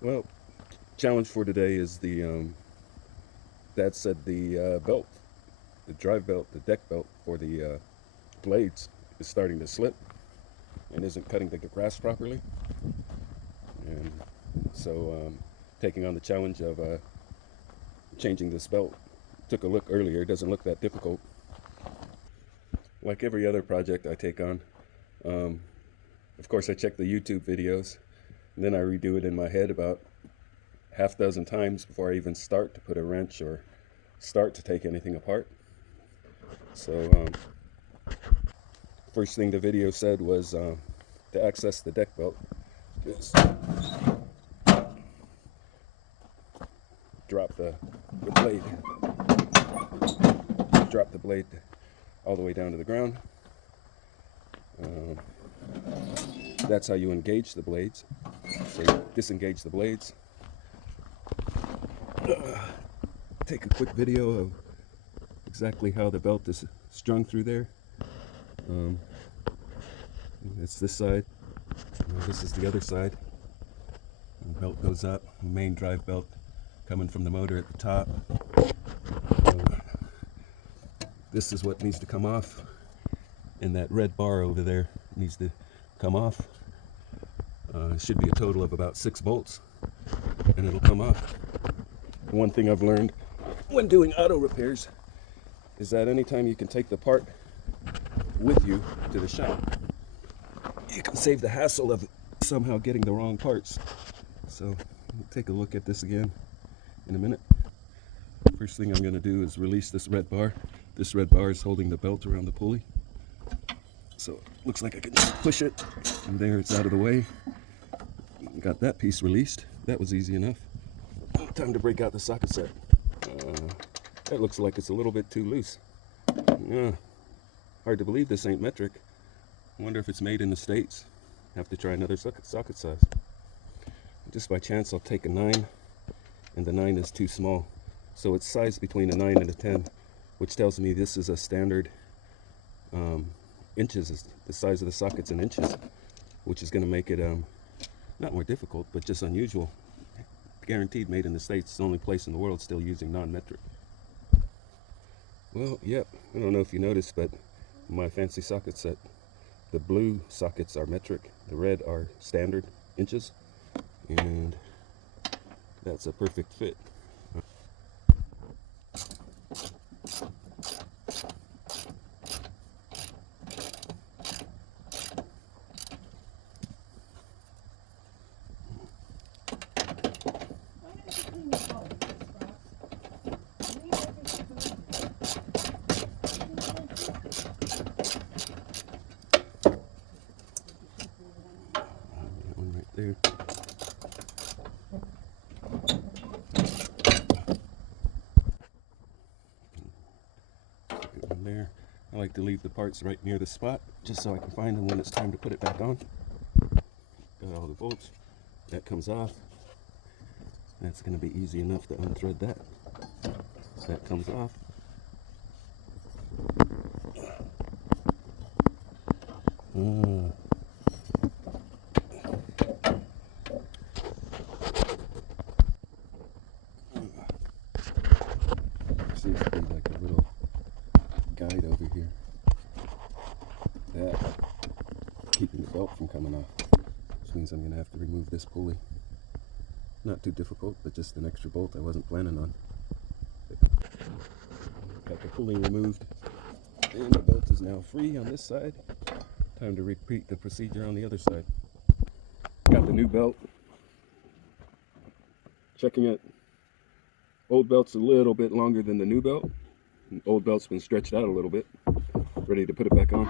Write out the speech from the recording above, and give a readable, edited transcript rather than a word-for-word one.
Well, challenge for today is Dad said the belt, the drive belt, the deck belt for the blades is starting to slip and isn't cutting the grass properly. And so taking on the challenge of changing this belt. Took a look earlier, it doesn't look that difficult. Like every other project I take on, of course I check the YouTube videos, and then I redo it in my head about half dozen times before I even start to put a wrench or start to take anything apart. So first thing the video said was to access the deck belt is drop the blade, drop the blade all the way down to the ground. That's how you engage the blades. So you disengage the blades. Take a quick video of exactly how the belt is strung through there. It's this side. This is the other side. The belt goes up. The main drive belt coming from the motor at the top. This is what needs to come off, and that red bar over there needs to come off. It should be a total of about 6 bolts, and it'll come off. One thing I've learned when doing auto repairs is that anytime you can take the part with you to the shop, you can save the hassle of somehow getting the wrong parts. So we'll take a look at this again in a minute. First thing I'm going to do is release this red bar. This red bar is holding the belt around the pulley. So it looks like I can just push it, and there it's out of the way. Got that piece released. That was easy enough. Time to break out the socket set. That looks like it's a little bit too loose. Hard to believe this ain't metric. Wonder if it's made in the States. Have to try another socket size. Just by chance I'll take a 9, and the 9 is too small. So it's sized between a 9 and a 10, which tells me this is a standard inches. Is the size of the sockets in inches, which is going to make it not more difficult, but just unusual. Guaranteed made in the States. It's the only place in the world still using non-metric. Well, yep, I don't know if you noticed, but my fancy socket set, the blue sockets are metric, the red are standard inches, and that's a perfect fit. There. There. I like to leave the parts right near the spot just so I can find them when it's time to put it back on. Got all the bolts. That comes off. That's going to be easy enough to unthread that. That comes off. Seems to be like a little guide over here. That keeping the belt from coming off, which means I'm going to have to remove this pulley. Not too difficult, but just an extra bolt I wasn't planning on. Got the pulley removed, and the belt is now free on this side. Time to repeat the procedure on the other side. Got the new belt. Checking it. Old belt's a little bit longer than the new belt. Old belt's been stretched out a little bit. Ready to put it back on.